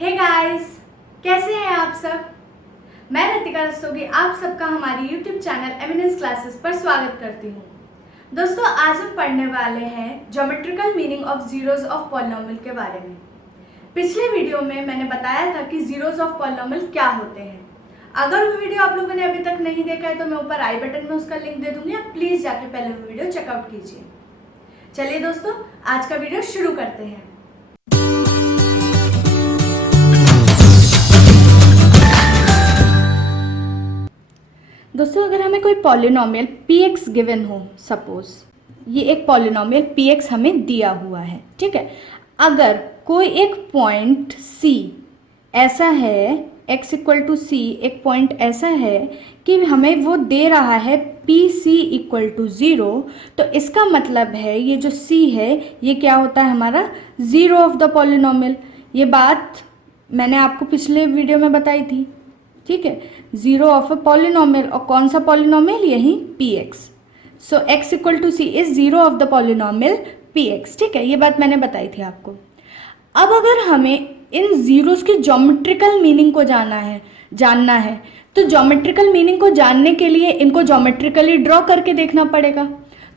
Hey guys, कैसे हैं आप सब। मैं रितिका रस्तोगी आप सबका हमारी यूट्यूब चैनल एमिनेंस क्लासेस पर स्वागत करती हूँ। दोस्तों, आज हम पढ़ने वाले हैं geometrical meaning of zeros of polynomial के बारे में। पिछले वीडियो में मैंने बताया था कि जीरोज ऑफ पॉलिनोमियल क्या होते हैं। अगर वो वीडियो आप लोगों ने अभी तक नहीं देखा है तो मैं ऊपर आई बटन में उसका लिंक दे दूंगी, आप प्लीज़ जाके पहले वो वीडियो चेकआउट कीजिए। चलिए दोस्तों, आज का वीडियो शुरू करते हैं। दोस्तों, अगर हमें कोई पॉलिनोमियल px गिवन हो, सपोज ये एक पॉलिनोमियल px हमें दिया हुआ है, ठीक है। अगर कोई एक पॉइंट c ऐसा है, x इक्वल टू c एक पॉइंट ऐसा है कि हमें वो दे रहा है pc इक्वल टू 0, तो इसका मतलब है ये जो c है ये क्या होता है, हमारा ज़ीरो ऑफ द पॉलिनोमियल। ये बात मैंने आपको पिछले वीडियो में बताई थी, ठीक है। ज़ीरो ऑफ अ पॉलिनोमियल, और कौन सा पॉलिनोमियल, यही px। So x equal to c is zero of the polynomial px, ठीक है। ये बात मैंने बताई थी आपको। अब अगर हमें इन ज़ीरोज़ की ज्योमेट्रिकल मीनिंग को जानना है तो ज्योमेट्रिकल मीनिंग को जानने के लिए इनको ज्योमेट्रिकली ड्रॉ करके देखना पड़ेगा।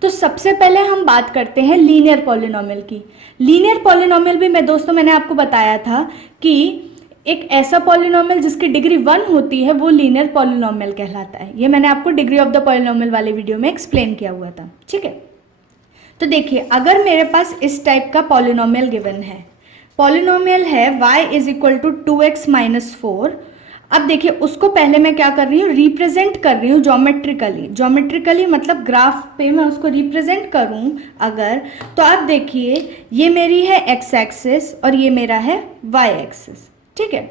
तो सबसे पहले हम बात करते हैं लीनियर पॉलिनोमियल की। लीनियर पॉलिनोमियल भी मैंने आपको बताया था कि एक ऐसा पॉलिनोमियल जिसकी डिग्री 1 होती है वो लीनियर पॉलिनोमियल कहलाता है। ये मैंने आपको डिग्री ऑफ द पॉलिनोमियल वाले वीडियो में एक्सप्लेन किया हुआ था, ठीक है। तो देखिए, अगर मेरे पास इस टाइप का पॉलिनोमियल गिवन है, पॉलिनोमियल है y is equal to 2x minus 4। अब देखिए, उसको पहले मैं क्या कर रही हूँ, रिप्रेजेंट कर रही हूँ ज्योमेट्रिकली मतलब ग्राफ पे मैं उसको रिप्रेजेंट करूँ अगर, तो आप देखिए ये मेरी है x एक्सिस और ये मेरा है y एक्सिस, ठीक है।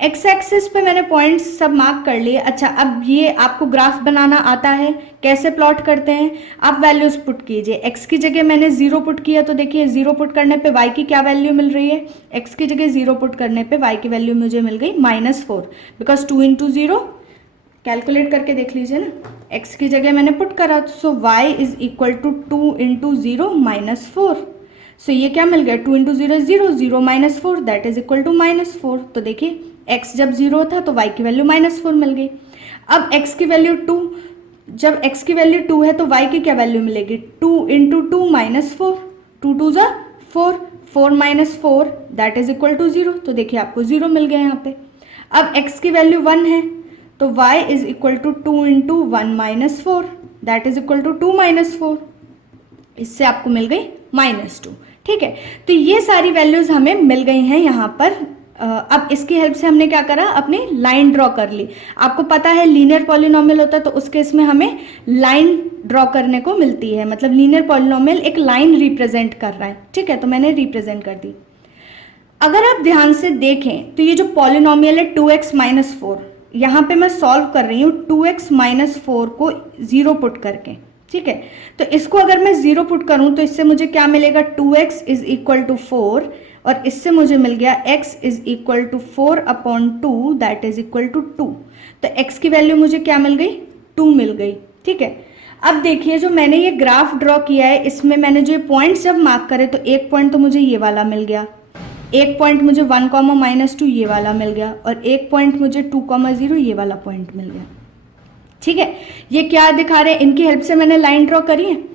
एक्स एक्सिस पे मैंने पॉइंट्स सब मार्क कर लिए। अच्छा, अब ये आपको ग्राफ बनाना आता है, कैसे प्लॉट करते हैं, आप वैल्यूज पुट कीजिए। एक्स की जगह मैंने 0 पुट किया तो देखिए 0 पुट करने पे वाई की क्या वैल्यू मिल रही है, एक्स की जगह 0 पुट करने पे वाई की वैल्यू मुझे मिल गई -4, बिकॉज 2 इंटू 0 कैलकुलेट करके देख लीजिए ना, एक्स की जगह मैंने पुट करा, so Y is equal to 2 into 0 -4। So ये क्या मिल गया, 2 into 0 0, 0 minus 4 that is equal to -4। तो देखिए x जब 0 था तो y की वैल्यू -4 मिल गई। अब x की वैल्यू 2, जब x की वैल्यू 2 है तो y की क्या वैल्यू मिलेगी, 2 इंटू 2 -4, 2 2 ज़ा 4, 4 minus 4 that is equal to 0। तो देखिए आपको 0 मिल गया यहाँ पे। अब x की वैल्यू 1 है तो y is equal to 2 into 1 minus 4 that is equal to 2 minus 4, इससे आपको मिल गई -2, ठीक है। तो ये सारी वैल्यूज हमें मिल गई हैं यहाँ पर। अब इसकी हेल्प से हमने क्या करा, अपनी लाइन ड्रॉ कर ली। आपको पता है लीनियर पॉलिनोमियल होता है तो उस केस में हमें लाइन ड्रॉ करने को मिलती है, मतलब लीनियर पॉलिनोमियल एक लाइन रिप्रेजेंट कर रहा है, ठीक है। तो मैंने रिप्रेजेंट कर दी। अगर आप ध्यान से देखें तो ये जो पॉलिनोमियल है 2x माइनस 4, यहाँ पे मैं सॉल्व कर रही हूँ 2x माइनस 4 को 0 पुट करके, ठीक है। तो इसको अगर मैं 0 पुट करूँ तो इससे मुझे क्या मिलेगा, 2x इज इक्वल टू 4, और इससे मुझे मिल गया x is equal to 4/2 that is equal to 2। तो x की वैल्यू मुझे क्या मिल गई, 2 मिल गई, ठीक है। अब देखिए जो मैंने ये ग्राफ ड्रॉ किया है इसमें मैंने जो पॉइंट्स जब मार्क करे तो एक पॉइंट तो मुझे ये वाला मिल गया, एक पॉइंट मुझे 1, -2 ये वाला मिल गया, और एक पॉइंट मुझे 2, 0 ये वाला पॉइंट मिल गया, ठीक है। ये क्या दिखा रहे हैं, इनकी हेल्प से मैंने लाइन ड्रॉ करी है।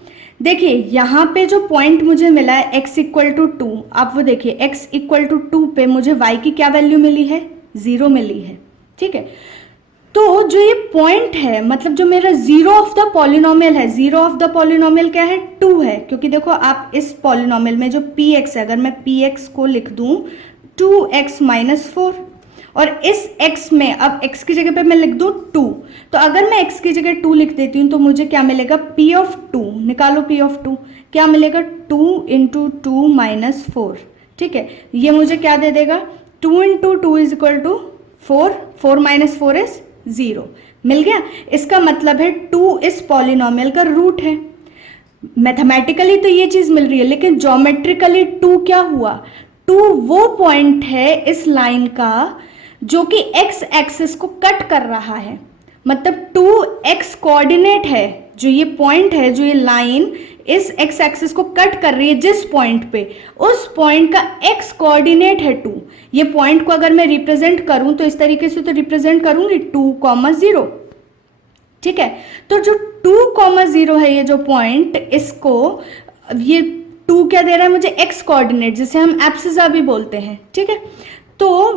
देखिए यहाँ पे जो पॉइंट मुझे मिला है x इक्वल टू 2, आप वो देखिए x इक्वल टू 2 पे मुझे y की क्या वैल्यू मिली है, 0 मिली है, ठीक है। तो जो ये पॉइंट है, मतलब जो मेरा ज़ीरो ऑफ द पॉलिनोमियल है, ज़ीरो ऑफ द पॉलिनोमियल क्या है, 2 है, क्योंकि देखो आप इस पॉलिनोमियल में जो px है, अगर मैं px को लिख दूँ 2x माइनस 4, और इस x में अब x की जगह पे मैं लिख दूँ 2, तो अगर मैं x की जगह 2 लिख देती हूँ तो मुझे क्या मिलेगा, p ऑफ 2 निकालो, p ऑफ 2 क्या मिलेगा, 2 इंटू 2 माइनस 4, ठीक है। ये मुझे क्या दे देगा, 2 into 2 is equal to 4, 4 minus 4 is 0, मिल गया। इसका मतलब है 2 इस पॉलिनोमियल का रूट है। मैथमेटिकली तो ये चीज़ मिल रही है, लेकिन ज्योमेट्रिकली 2 क्या हुआ, 2 वो पॉइंट है इस लाइन का जो कि x एक्सिस को कट कर रहा है, मतलब 2 x कोऑर्डिनेट है, जो ये पॉइंट है, जो ये लाइन इस एक्स एक्सिस को कट कर रही है जिस पॉइंट पे, उस पॉइंट का एक्स कोऑर्डिनेट है 2। ये पॉइंट को अगर मैं रिप्रेजेंट करूं तो इस तरीके से तो रिप्रेजेंट करूंगी 2,0, ठीक है। तो जो 2,0 है ये जो पॉइंट, इसको ये 2 क्या दे रहा है मुझे, एक्स कोऑर्डिनेट, जिसे हम एब्सिसा भी बोलते हैं, ठीक है। तो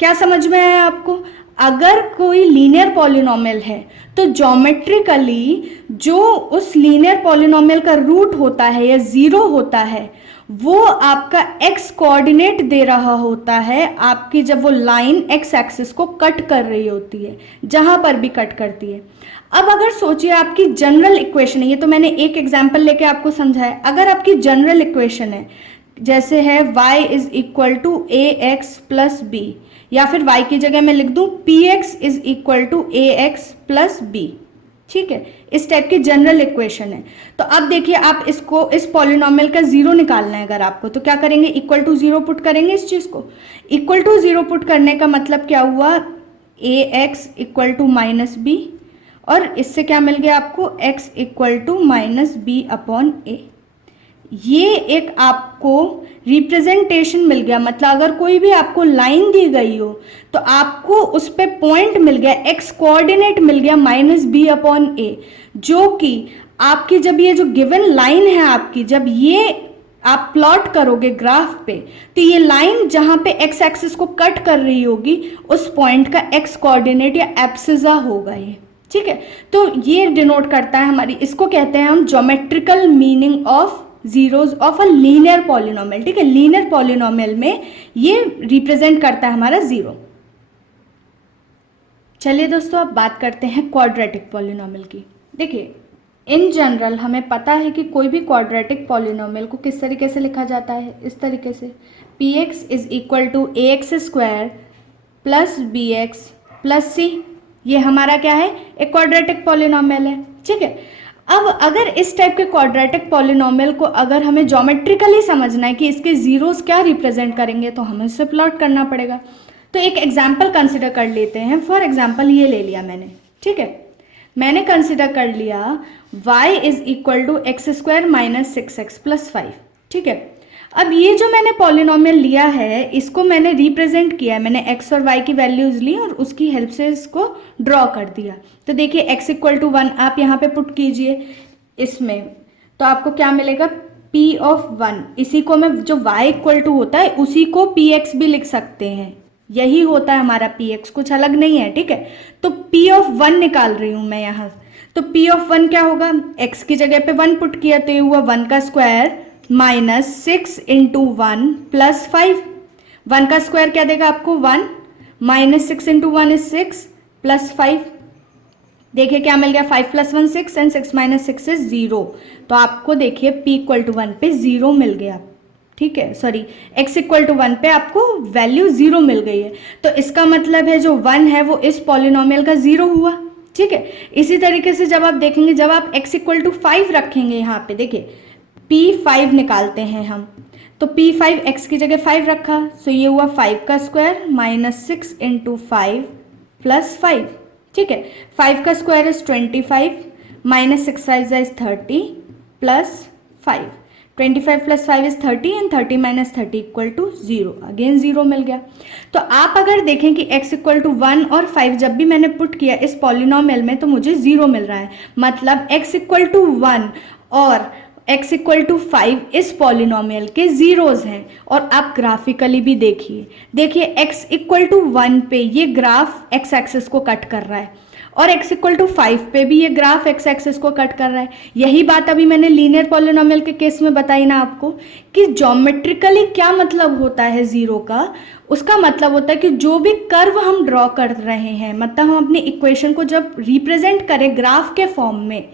क्या समझ में आया आपको? अगर कोई लीनियर पॉलिनोमियल है तो ज्योमेट्रिकली जो उस लीनियर पॉलिनोमियल का रूट होता है या जीरो होता है, वो आपका एक्स कोऑर्डिनेट दे रहा होता है आपकी, जब वो लाइन एक्स एक्सिस को कट कर रही होती है, जहां पर भी कट करती है। अब अगर सोचिए आपकी जनरल इक्वेशन है, ये तो मैंने एक एग्जाम्पल लेके आपको समझाया। अगर आपकी जनरल इक्वेशन है, जैसे है y is equal to A x plus b, या फिर y की जगह मैं लिख दूं p x is equal to A x plus b, ठीक है, इस टाइप की जनरल इक्वेशन है। तो अब देखिए, आप इसको, इस पॉलिनोमियल का जीरो निकालना है अगर आपको, तो क्या करेंगे, इक्वल टू जीरो पुट करेंगे इस चीज को। इक्वल टू जीरो पुट करने का मतलब क्या हुआ, A X equal to minus B, और इससे क्या मिल गया आपको, x equal to minus B upon A. ये एक आपको रिप्रेजेंटेशन मिल गया, मतलब अगर कोई भी आपको लाइन दी गई हो तो आपको उस पे पॉइंट मिल गया, एक्स कोऑर्डिनेट मिल गया माइनस बी अपॉन ए, जो कि आपकी जब ये जो गिवन लाइन है आपकी, जब ये आप प्लॉट करोगे ग्राफ पे, तो ये लाइन जहां पे एक्स एक्सिस को कट कर रही होगी, उस पॉइंट का एक्स कोऑर्डिनेट या एब्सिसा होगा ये, ठीक है। तो ये डिनोट करता है हमारी, इसको कहते हैं हम geometrical meaning of zeros of a linear polynomial, ठीक है। लीनियर पॉलिनोमियल में ये रिप्रेजेंट करता है हमारा जीरो। चलिए दोस्तों, अब बात करते हैं क्वाड्रेटिक पॉलिनोमियल की। देखिए, इन जनरल हमें पता है कि कोई भी क्वाड्रेटिक पॉलिनोमियल को किस तरीके से लिखा जाता है, इस तरीके से, P x is equal to A X square plus B X plus C. ये हमारा क्या है, एक क्वाड्रेटिक पॉलिनोमियल है, ठीक है। अब अगर इस टाइप के क्वाड्रेटिक पॉलिनोमियल को अगर हमें ज्योमेट्रिकली समझना है कि इसके जीरोस क्या रिप्रेजेंट करेंगे, तो हमें इसे प्लॉट करना पड़ेगा। तो एक एग्जाम्पल कंसिडर कर लेते हैं। फॉर एग्जाम्पल ये ले लिया मैंने, ठीक है, मैंने कंसिडर कर लिया y is equal to x square minus 6x plus 5, ठीक है। अब ये जो मैंने पॉलिनोमियल लिया है, इसको मैंने रिप्रेजेंट किया है, मैंने x और y की वैल्यूज ली और उसकी हेल्प से इसको ड्रॉ कर दिया। तो देखिए, x इक्वल टू 1 आप यहाँ पे पुट कीजिए इसमें, तो आपको क्या मिलेगा, p ऑफ 1। इसी को मैं, जो y इक्वल टू होता है उसी को px भी लिख सकते हैं, यही होता है हमारा px, कुछ अलग नहीं है, ठीक है। तो p ऑफ 1 निकाल रही हूँ मैं यहाँ, तो p ऑफ 1 क्या होगा, x की जगह पे 1 पुट किया तो ये हुआ 1 का स्क्वायर माइनस 6 इंटू 1 प्लस 5। 1 का स्क्वायर क्या देगा आपको, 1, माइनस 6 इंटू 1 इज 6 प्लस 5। देखिए क्या मिल गया, 5 प्लस 1 6 एंड 6 माइनस 6 इज 0। तो आपको देखिए p इक्वल टू 1 पे 0 मिल गया, ठीक है, सॉरी x इक्वल टू 1 पे आपको वैल्यू 0 मिल गई है। तो इसका मतलब है जो 1 है वो इस पॉलिनोमियल का 0 हुआ, ठीक है। इसी तरीके से जब आप देखेंगे, जब आप x इक्वल टू 5 रखेंगे यहाँ पे, देखिए p5 निकालते हैं हम, तो p5 x की जगह 5 रखा, सो ये हुआ 5 का स्क्वायर माइनस 6 इंटू 5 प्लस 5, ठीक है। 5 का square is 25 minus 6 5 is 30 plus 5। 25 plus 5 is 30 and 30 minus 30 equal to 0, again 0 मिल गया। तो आप अगर देखें कि x इक्वल टू 1 और 5 जब भी मैंने पुट किया इस पॉलिनोमियल में, तो मुझे 0 मिल रहा है, मतलब x इक्वल टू 1 और x इक्वल टू 5 इस पॉलिनोमियल के जीरोज हैं। और आप ग्राफिकली भी देखिए x इक्वल टू 1 पे ये ग्राफ x एक्सिस को कट कर रहा है, और x इक्वल टू 5 पे भी ये ग्राफ x एक्सिस को कट कर रहा है। यही बात अभी मैंने लीनियर पॉलिनोमियल के केस में बताई ना आपको, कि ज्योमेट्रिकली क्या मतलब होता है जीरो का। उसका मतलब होता है कि जो भी कर्व हम ड्रॉ कर रहे हैं, मतलब हम अपनी इक्वेशन को जब रिप्रेजेंट करें ग्राफ के फॉर्म में,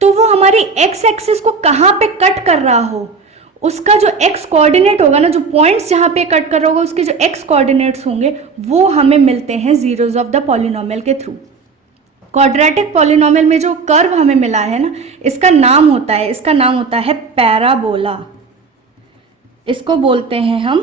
तो वो हमारी x एक्सिस को कहाँ पे कट कर रहा हो, उसका जो x कोऑर्डिनेट होगा ना, जो पॉइंट्स जहाँ पे कट कर रहा होगा उसके जो x कोऑर्डिनेट्स होंगे, वो हमें मिलते हैं जीरोज ऑफ द पॉलिनोमियल के थ्रू। क्वाड्रेटिक पॉलिनोमियल में जो कर्व हमें मिला है ना, इसका नाम होता है पैराबोला। इसको बोलते हैं हम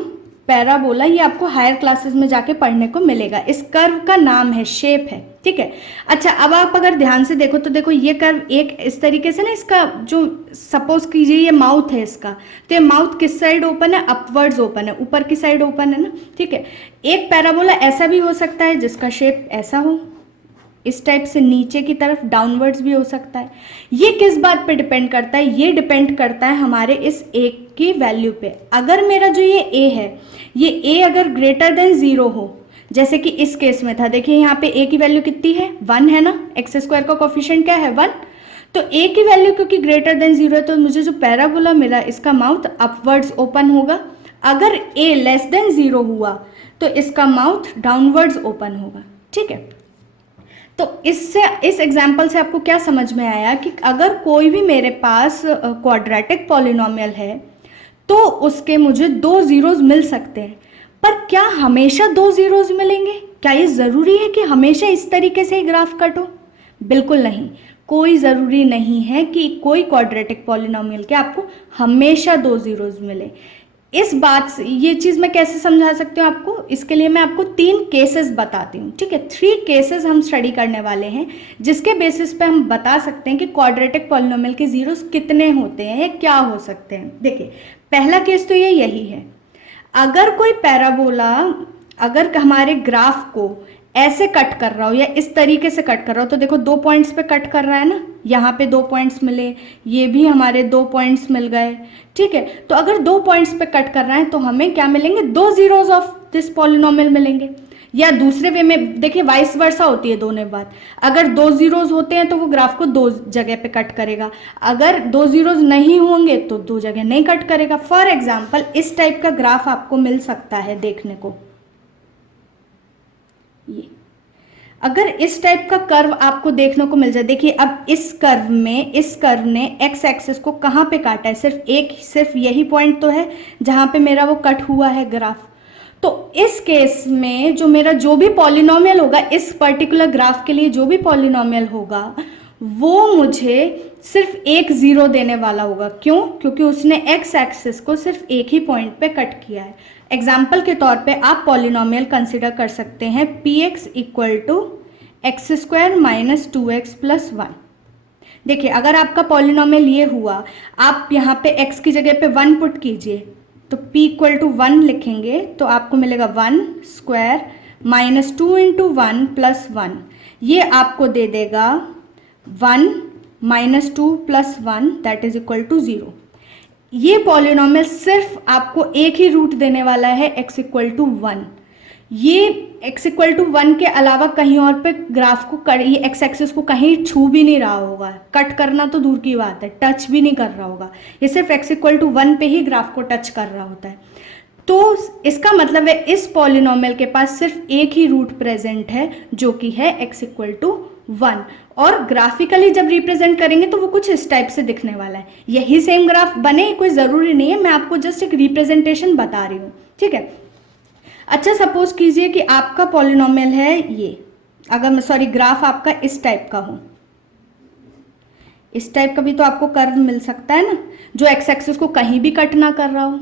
पैराबोला, ये आपको हायर क्लासेस में जाके पढ़ने को मिलेगा। इस कर्व का नाम है, शेप है, ठीक है। अच्छा, अब आप अगर ध्यान से देखो तो देखो ये कर्व एक इस तरीके से ना, इसका जो सपोज कीजिए ये माउथ है इसका, तो ये माउथ किस साइड ओपन है, अपवर्ड्स ओपन है, ऊपर की साइड ओपन है ना, ठीक है। एक पैराबोला ऐसा भी हो सकता है जिसका शेप ऐसा हो, इस टाइप से नीचे की तरफ डाउनवर्ड्स भी हो सकता है। ये किस बात पे डिपेंड करता है, ये डिपेंड करता है हमारे इस ए की वैल्यू पे। अगर मेरा जो ये ए है, ये ए अगर ग्रेटर देन 0 हो, जैसे कि इस केस में था, देखिए यहाँ पे ए की वैल्यू कितनी है, 1 है ना, एक्स स्क्वायर का कोफिशिएंट क्या है, 1। तो ए की वैल्यू क्योंकि ग्रेटर देन 0 है, तो मुझे जो पैराबोला मिला इसका माउथ अपवर्ड्स ओपन होगा। अगर ए लेस देन 0 हुआ तो इसका माउथ डाउनवर्ड्स ओपन होगा, ठीक है। तो इससे, इस एग्जाम्पल से आपको क्या समझ में आया कि अगर कोई भी मेरे पास क्वाड्रेटिक पॉलिनोमियल है तो उसके मुझे 2 जीरोज मिल सकते हैं, पर क्या हमेशा 2 जीरोज मिलेंगे? क्या ये ज़रूरी है कि हमेशा इस तरीके से ही ग्राफ कट हो? बिल्कुल नहीं, कोई ज़रूरी नहीं है कि कोई क्वाड्रेटिक पॉलिनोमियल के आपको हमेशा 2 जीरोज मिले। इस बात से ये चीज़ मैं कैसे समझा सकती हूँ आपको, इसके लिए मैं आपको 3 केसेस बताती हूँ, ठीक है। 3 केसेस हम स्टडी करने वाले हैं जिसके बेसिस पे हम बता सकते हैं कि क्वाड्रेटिक पॉलिनोमियल के जीरोस कितने होते हैं या क्या हो सकते हैं। देखिए, पहला केस तो ये यही है, अगर कोई पैराबोला अगर हमारे ग्राफ को ऐसे कट कर रहा हो या इस तरीके से कट कर रहा हो, तो देखो 2 पॉइंट्स पे कट कर रहा है ना, यहाँ पे 2 पॉइंट्स मिले, ये भी हमारे 2 पॉइंट्स मिल गए, ठीक है। तो अगर 2 पॉइंट्स पे कट कर रहा है तो हमें क्या मिलेंगे, 2 जीरोज ऑफ दिस पॉलिनोमियल मिलेंगे। या दूसरे वे में देखिए, वाइस वर्सा होती है दोनों बात, अगर 2 जीरोज होते हैं तो वो ग्राफ को 2 जगह पे कट करेगा, अगर 2 जीरोज नहीं होंगे तो 2 जगह नहीं कट करेगा। फॉर एग्जाम्पल इस टाइप का ग्राफ आपको मिल सकता है देखने को, ये अगर इस टाइप का कर्व आपको देखने को मिल जाए, देखिए अब इस कर्व ने एक्स एक्सिस को कहाँ पे काटा है, सिर्फ यही पॉइंट तो है जहाँ पे मेरा वो कट हुआ है ग्राफ। तो इस केस में जो मेरा जो भी पॉलिनोमियल होगा, इस पर्टिकुलर ग्राफ के लिए जो भी पॉलिनोमियल होगा वो मुझे सिर्फ 1 जीरो देने वाला होगा। क्यों? क्योंकि उसने एक्स एक्सिस को सिर्फ एक ही पॉइंट पे कट किया है। एग्जाम्पल के तौर पे आप पॉलिनोमियल कंसिडर कर सकते हैं px equal to x square minus 2x plus 1। देखिए, अगर आपका पॉलिनोमियल ये हुआ, आप यहाँ पे x की जगह पे 1 पुट कीजिए, तो p इक्वल टू 1 लिखेंगे तो आपको मिलेगा 1 स्क्वायर माइनस 2 इंटू 1 प्लस 1, ये आपको दे देगा 1 minus 2 plus 1 that is equal to 0। ये पॉलिनोमियल सिर्फ आपको एक ही रूट देने वाला है, x इक्वल टू 1। ये x इक्वल टू 1 के अलावा कहीं और पे ग्राफ को ये एक्स एक्सिस को कहीं छू भी नहीं रहा होगा, कट करना तो दूर की बात है, टच भी नहीं कर रहा होगा, ये सिर्फ x इक्वल टू 1 पे ही ग्राफ को टच कर रहा होता है। तो इसका मतलब है इस पॉलिनोमियल के पास सिर्फ एक ही रूट प्रेजेंट है जो कि है x इक्वल टू 1, और ग्राफिकली जब रिप्रेजेंट करेंगे तो वो कुछ इस टाइप से दिखने वाला है। यही सेम ग्राफ बने कोई ज़रूरी नहीं है, मैं आपको जस्ट एक रिप्रेजेंटेशन बता रही हूँ, ठीक है। अच्छा, सपोज कीजिए कि आपका पॉलिनोमियल है ये, अगर ग्राफ आपका इस टाइप का हो, इस टाइप का भी तो आपको कर्व मिल सकता है ना, जो एक्स एक्सिस को कहीं भी कट ना कर रहा हो।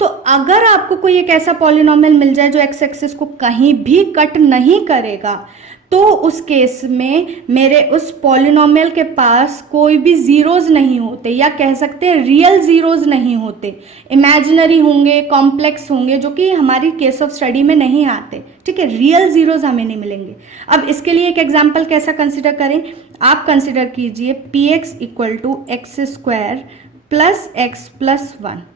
तो अगर आपको कोई एक ऐसा पॉलिनोमियल मिल जाए जो एक्स एक्सिस को कहीं भी कट नहीं करेगा, तो उस केस में मेरे उस पॉलिनोमियल के पास कोई भी जीरोज नहीं होते, या कह सकते हैं रियल जीरोज नहीं होते, इमेजिनरी होंगे, कॉम्प्लेक्स होंगे, जो कि हमारी केस ऑफ स्टडी में नहीं आते, ठीक है। रियल जीरोज हमें नहीं मिलेंगे। अब इसके लिए एक एग्जांपल कैसा कंसिडर करें, आप कंसिडर कीजिए px equal to x square plus x plus 1।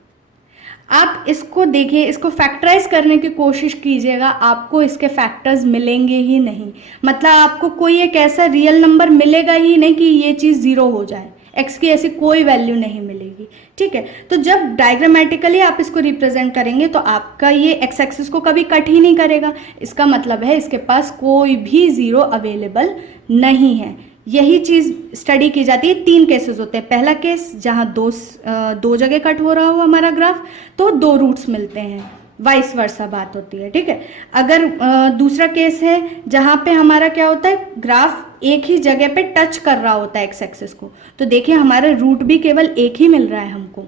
आप इसको देखिए, इसको फैक्टराइज करने की कोशिश कीजिएगा, आपको इसके फैक्टर्स मिलेंगे ही नहीं, मतलब आपको कोई एक ऐसा रियल नंबर मिलेगा ही नहीं कि ये चीज़ ज़ीरो हो जाए, x की ऐसी कोई वैल्यू नहीं मिलेगी, ठीक है। तो जब डायग्रामेटिकली आप इसको रिप्रेजेंट करेंगे तो आपका ये एक्स एक्सिस को कभी कट ही नहीं करेगा, इसका मतलब है इसके पास कोई भी ज़ीरो अवेलेबल नहीं है। यही चीज़ स्टडी की जाती है। 3 केसेस होते हैं। पहला केस जहाँ दो जगह कट हो रहा हो हमारा ग्राफ, तो 2 रूट्स मिलते हैं, वाइस वर्सा बात होती है, ठीक है। अगर दूसरा केस है जहाँ पे हमारा क्या होता है, ग्राफ एक ही जगह पे टच कर रहा होता है एक्स एक्सिस को, तो देखिए हमारा रूट भी केवल एक ही मिल रहा है हमको।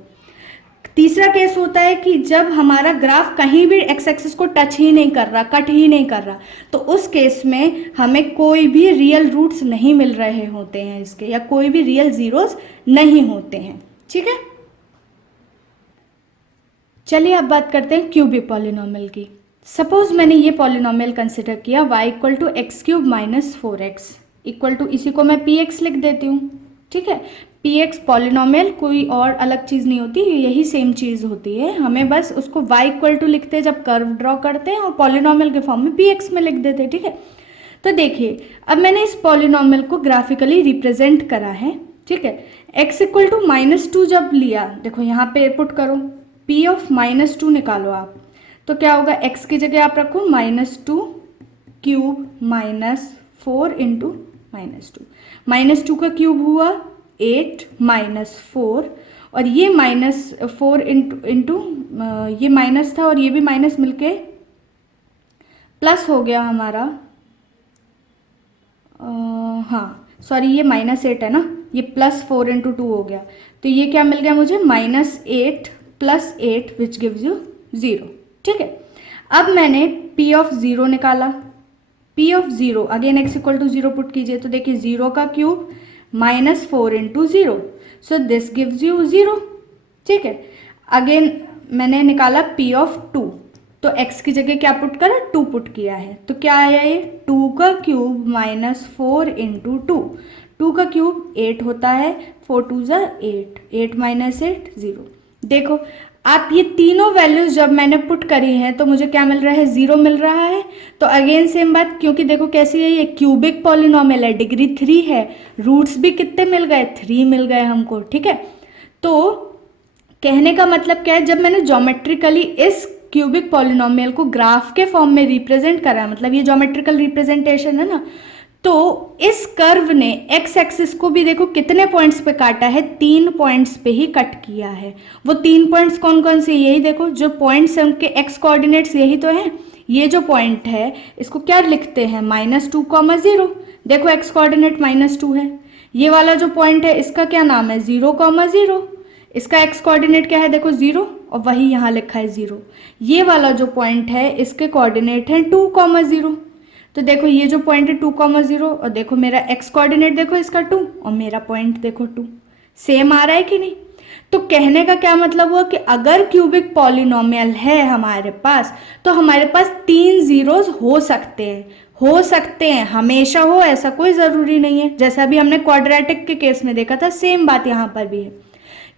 तीसरा केस होता है कि जब हमारा ग्राफ कहीं भी एक्स एक्सिस को टच ही नहीं कर रहा, कट ही नहीं कर रहा, तो उस केस में हमें कोई भी रियल रूट्स नहीं मिल रहे होते हैं इसके, या कोई भी रियल जीरोस नहीं होते हैं। ठीक है, चलिए अब बात करते हैं क्यूबिक पॉलिनोमियल की। सपोज मैंने ये पॉलिनोमियल कंसिडर किया y equal to x cube minus 4x equal to, इसी को मैं px लिख देती हूँ। ठीक है, px पॉलिनोमियल कोई और अलग चीज़ नहीं होती, यही सेम चीज़ होती है। हमें बस उसको y इक्वल टू लिखते हैं जब कर्व ड्रॉ करते हैं, और पॉलिनोमियल के फॉर्म में px में लिख देते हैं। ठीक है, तो देखिए अब मैंने इस पॉलिनोमियल को ग्राफिकली रिप्रेजेंट करा है। ठीक है, x इक्वल टू -2 जब लिया, देखो यहाँ पे पुट करो, p ऑफ -2 निकालो आप, तो क्या होगा, x की जगह आप रखो -2 क्यूब -4 इंटू -2 का क्यूब हुआ 8 -4, और ये -4 इंटू ये माइनस था और ये भी माइनस मिलके प्लस हो गया हमारा, हाँ सॉरी ये -8 है ना, ये +4 इंटू 2 हो गया, तो ये क्या मिल गया मुझे, -8 + 8 विच गिव्स यू 0। ठीक है, अब मैंने p ऑफ 0 निकाला, p of 0 again x equal to 0 put कीजिए, तो देखिए 0 का cube -4 into 0, so this gives you 0। ठीक है, अगेन मैंने निकाला p ऑफ 2, तो x की जगह क्या पुट करा, 2 पुट किया है, तो क्या आया ये 2 का क्यूब -4 इंटू 2 का क्यूब 8 होता है, 4 2 ज़ा 8, 8 - 8 0। देखो आप ये तीनों वैल्यूज जब मैंने पुट करी हैं तो मुझे क्या मिल रहा है, 0 मिल रहा है। तो अगेन सेम बात, क्योंकि देखो कैसी है, ये क्यूबिक पॉलिनोमियल है, डिग्री 3 है, रूट्स भी कितने मिल गए, 3 मिल गए हमको। ठीक है, तो कहने का मतलब क्या है, जब मैंने ज्योमेट्रिकली इस क्यूबिक पॉलिनोमियल को ग्राफ के फॉर्म में रिप्रेजेंट करा, मतलब ये ज्योमेट्रिकल रिप्रेजेंटेशन है ना, तो इस कर्व ने एक्स एक्सिस को भी देखो कितने पॉइंट्स पे काटा है, 3 पॉइंट्स पे ही कट किया है। वो 3 पॉइंट्स कौन कौन से, यही देखो जो पॉइंट्स हैं उनके एक्स कोऑर्डिनेट्स यही तो हैं। ये जो पॉइंट है इसको क्या लिखते हैं, -2, 0, देखो एक्स कोऑर्डिनेट -2 है। ये वाला जो पॉइंट है इसका क्या नाम है, 0, 0, इसका एक्स कोऑर्डिनेट क्या है, देखो 0, और वही यहाँ लिखा है 0। ये वाला जो पॉइंट है इसके कोऑर्डिनेट है 2, 0, तो देखो ये जो पॉइंट है 2, 0, और देखो मेरा एक्स कोऑर्डिनेट देखो इसका 2, और मेरा पॉइंट देखो 2, सेम आ रहा है कि नहीं। तो कहने का क्या मतलब हुआ कि अगर क्यूबिक पॉलिनोमियल है हमारे पास, तो हमारे पास 3 जीरोस हो सकते हैं, हमेशा हो ऐसा कोई ज़रूरी नहीं है। जैसा अभी हमने क्वाड्रेटिक के केस में देखा था, सेम बात यहाँ पर भी है।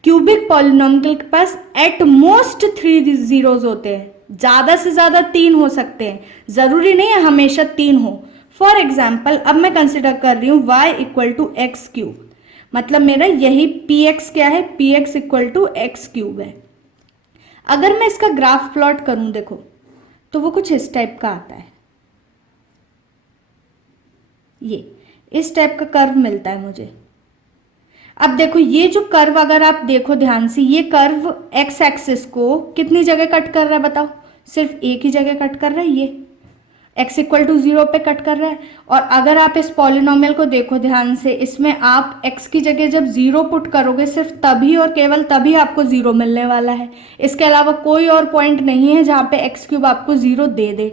क्यूबिक पॉलिनोमियल के पास एट मोस्ट 3 जीरोस होते हैं, ज़्यादा से ज़्यादा 3 हो सकते हैं, ज़रूरी नहीं है हमेशा 3 हो। फॉर एग्जाम्पल अब मैं कंसिडर कर रही हूँ y equal to x cube, मतलब मेरा यही px क्या है, px equal to x cube है। अगर मैं इसका ग्राफ प्लॉट करूँ देखो, तो वो कुछ इस टाइप का आता है, ये इस टाइप का कर्व मिलता है मुझे। अब देखो ये जो कर्व अगर आप देखो ध्यान से, ये कर्व एक्स एक्सिस को कितनी जगह कट कर रहा है बताओ, सिर्फ एक ही जगह कट कर रहा है, ये x इक्वल टू 0 पे कट कर रहा है। और अगर आप इस पॉलिनोमियल को देखो ध्यान से, इसमें आप x की जगह जब 0 पुट करोगे सिर्फ तभी और केवल तभी आपको 0 मिलने वाला है, इसके अलावा कोई और पॉइंट नहीं है जहाँ पे x क्यूब आपको 0 दे दे।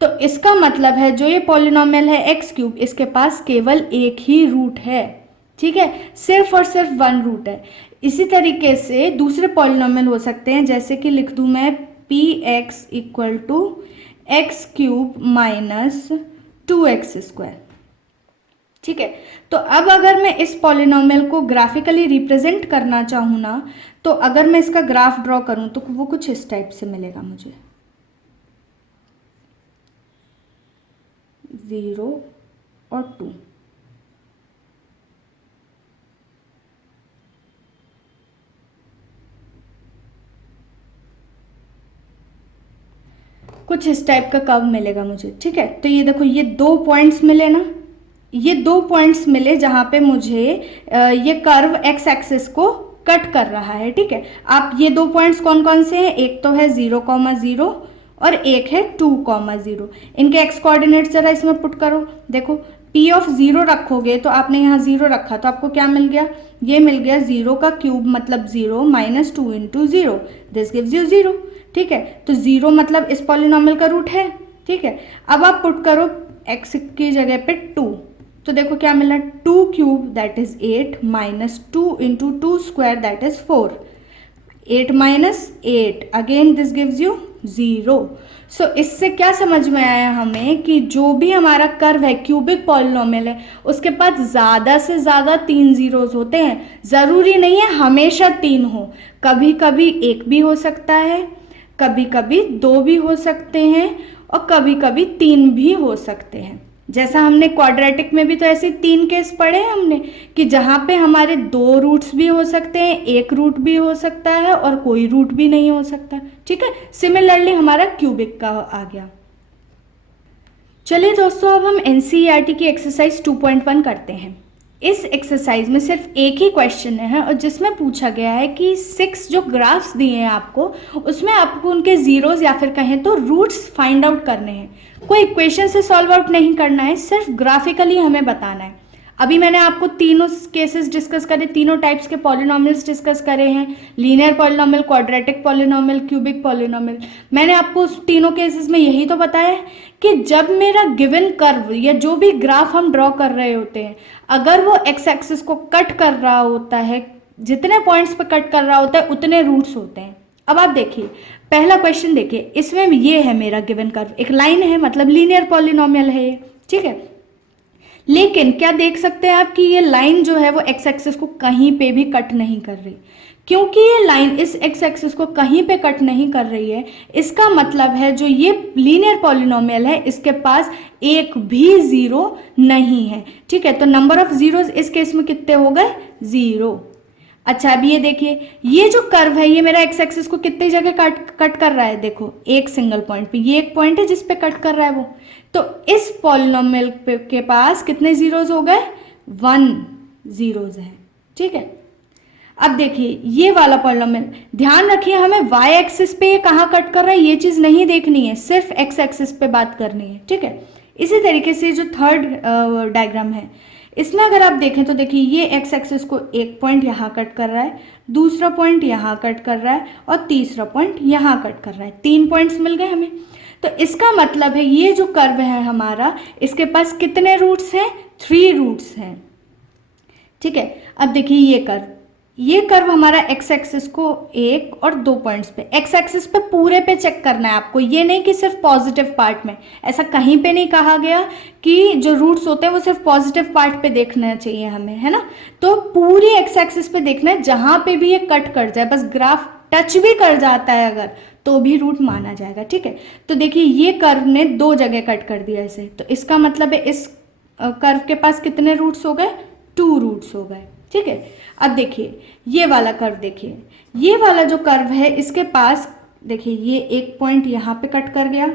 तो इसका मतलब है जो ये पॉलिनोमियल है x क्यूब, इसके पास केवल एक ही रूट है। ठीक है, सिर्फ और सिर्फ 1 रूट है। इसी तरीके से दूसरे पॉलिनोमियल हो सकते हैं, जैसे कि लिख दूं मैं px equal to x cube minus 2x²। ठीक है, तो अब अगर मैं इस पॉलिनोमियल को ग्राफिकली रिप्रेजेंट करना चाहूँ ना, तो अगर मैं इसका ग्राफ ड्रॉ करूँ तो वो कुछ इस टाइप से मिलेगा मुझे, 0 और 2। कुछ इस टाइप का कर्व मिलेगा मुझे। ठीक है, तो ये देखो ये 2 पॉइंट्स मिले ना, ये 2 पॉइंट्स मिले जहाँ पे मुझे ये कर्व एक्स एक्सिस को कट कर रहा है। ठीक है, आप ये 2 पॉइंट्स कौन कौन से हैं, एक तो है 0, 0 और एक है 2, 0। इनके एक्स कोऑर्डिनेट्स जरा इसमें पुट करो, देखो p ऑफ 0 रखोगे तो आपने यहाँ 0 रखा तो आपको क्या मिल गया, ये मिल गया 0 का क्यूब मतलब 0 minus 2 into 0, this gives you 0। ठीक है, तो 0 मतलब इस पॉलिनॉमियल का रूट है। ठीक है, अब आप पुट करो x की जगह पे 2, तो देखो क्या मिला, 2 cube that is 8 minus 2 into 2 square that is 4, 8 minus 8 again this gives you 0। सो इससे क्या समझ में आया हमें कि जो भी हमारा कर्व है क्यूबिक पॉलिनॉमियल है उसके पास ज़्यादा से ज़्यादा 3 जीरोज होते हैं। ज़रूरी नहीं है हमेशा 3 हो, कभी कभी 1 भी हो सकता है, कभी कभी 2 भी हो सकते हैं और कभी कभी 3 भी हो सकते हैं। जैसा हमने क्वाड्रेटिक में भी तो ऐसे 3 केस पढ़े हैं हमने कि जहाँ पे हमारे 2 रूट्स भी हो सकते हैं, 1 रूट भी हो सकता है और कोई रूट भी नहीं हो सकता। ठीक है, सिमिलरली हमारा क्यूबिक का आ गया। चलिए दोस्तों, अब हम एनसीईआरटी की एक्सरसाइज 2.1 करते हैं। इस एक्सरसाइज में सिर्फ एक ही क्वेश्चन है और जिसमें पूछा गया है कि 6 जो ग्राफ्स दिए हैं आपको उसमें आपको उनके जीरोज या फिर कहें तो रूट्स फाइंड आउट करने हैं। कोई इक्वेशन से सॉल्व आउट नहीं करना है, सिर्फ ग्राफिकली हमें बताना है। अभी मैंने आपको तीनों केसेस डिस्कस करे, तीनों टाइप्स के पॉलिनॉमियल्स डिस्कस करे हैं, linear polynomial, quadratic polynomial, cubic polynomial. मैंने आपको उस तीनों केसेस में यही तो बताया है कि जब मेरा गिवन कर्व या जो भी ग्राफ हम ड्रॉ कर रहे होते हैं अगर वो एक्स एक्सिस को कट कर रहा होता है, जितने पॉइंट्स पे कट कर रहा होता है उतने रूट्स होते हैं। अब आप देखिए पहला क्वेश्चन देखिए, इसमें ये है मेरा गिवन कर्व, एक लाइन है मतलब लीनियर पॉलिनॉमियल है ये। ठीक है, लेकिन क्या देख सकते हैं आप कि ये लाइन जो है वो एक्स एक्सिस को कहीं पे भी कट नहीं कर रही। क्योंकि ये लाइन इस एक्स एक्सिस को कहीं पे कट नहीं कर रही है, इसका मतलब है जो ये लीनियर पॉलिनॉमियल है इसके पास एक भी जीरो नहीं है। ठीक है, तो नंबर ऑफ जीरोज इस केस में कितने हो गए, 0। अच्छा, अब ये देखिए ये जो कर्व है ये मेरा एक्स एक्सिस को कितनी जगह कट कर रहा है, देखो एक सिंगल पॉइंट पे, ये एक पॉइंट है जिस पे कट कर रहा है वो। तो इस पॉलिनॉमियल के पास कितने जीरोज हो गए, 1 जीरोज है। ठीक है, अब देखिए ये वाला पॉलिनॉमियल, ध्यान रखिए हमें वाई एक्सिस पे ये कहाँ कट कर रहा है ये चीज नहीं देखनी है, सिर्फ एक्स एक्सिस पे बात करनी है। ठीक है, इसी तरीके से जो थर्ड डायग्राम है इसमें अगर आप देखें तो देखिए ये एक्स एक्सिस को एक पॉइंट यहाँ कट कर रहा है, दूसरा पॉइंट यहाँ कट कर रहा है और तीसरा पॉइंट यहाँ कट कर रहा है, 3 पॉइंट्स मिल गए हमें। तो इसका मतलब है ये जो कर्व है हमारा इसके पास कितने रूट्स हैं, 3 रूट्स हैं। ठीक है, अब देखिए ये कर्व हमारा एक्स एक्सिस को 1 और 2 पॉइंट्स पे, एक्स एक्सिस पे पूरे पे चेक करना है आपको, ये नहीं कि सिर्फ पॉजिटिव पार्ट में। ऐसा कहीं पे नहीं कहा गया कि जो रूट्स होते हैं वो सिर्फ पॉजिटिव पार्ट पे देखना चाहिए हमें, है ना। तो पूरी एक्स एक्सिस पे देखना है, जहां पे भी ये कट कर जाए, बस ग्राफ टच भी कर जाता है अगर तो भी रूट माना जाएगा। ठीक है, तो देखिए ये कर्व ने 2 जगह कट कर दिया इसे, तो इसका मतलब है इस कर्व के पास कितने रूट्स हो गए, 2 रूट्स हो गए। ठीक है, अब देखिए ये वाला कर्व, देखिए ये वाला जो कर्व है इसके पास देखिए ये एक पॉइंट यहाँ पे कट कर गया,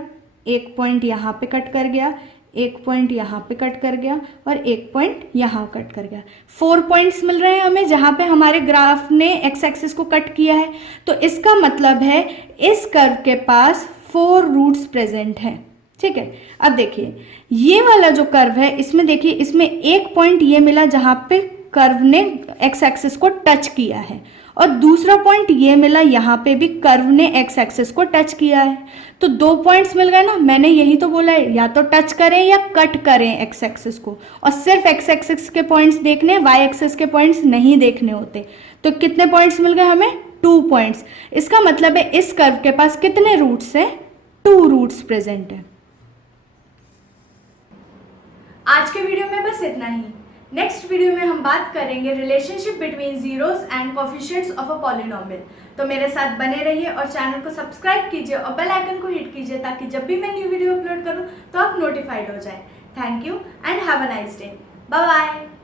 एक पॉइंट यहाँ पे कट कर गया, एक पॉइंट यहाँ पे कट कर गया और एक पॉइंट यहाँ कट कर गया। 4 पॉइंट्स मिल रहे हैं हमें जहाँ पे हमारे ग्राफ ने एक्स एक्सिस को कट किया है। तो इसका मतलब है इस कर्व के पास 4 रूट्स प्रेजेंट हैं। ठीक है, अब देखिए ये वाला जो कर्व है इसमें देखिए इसमें एक पॉइंट ये मिला जहाँ पे कर्व ने एक्स एक्सिस को टच किया है और दूसरा पॉइंट ये मिला यहाँ पे भी कर्व ने एक्स एक्सिस को टच किया है। तो 2 पॉइंट्स मिल गए ना, मैंने यही तो बोला है या तो टच करें या कट करें एक्स एक्सिस को, और सिर्फ एक्स एक्सिस के पॉइंट्स देखने, वाई एक्सिस के पॉइंट्स नहीं देखने होते। तो कितने पॉइंट्स मिल गए हमें, 2 पॉइंट्स। इसका मतलब है इस कर्व के पास कितने रूट्स हैं, 2 रूट्स प्रेजेंट है। आज के वीडियो में बस इतना ही। नेक्स्ट वीडियो में हम बात करेंगे relationship between zeros and coefficients of a polynomial. तो मेरे साथ बने रहिए और चैनल को सब्सक्राइब कीजिए और बेल आइकन को हिट कीजिए ताकि जब भी मैं न्यू वीडियो अपलोड करूं तो आप नोटिफाइड हो जाएं। Thank you and have a nice day. Bye bye.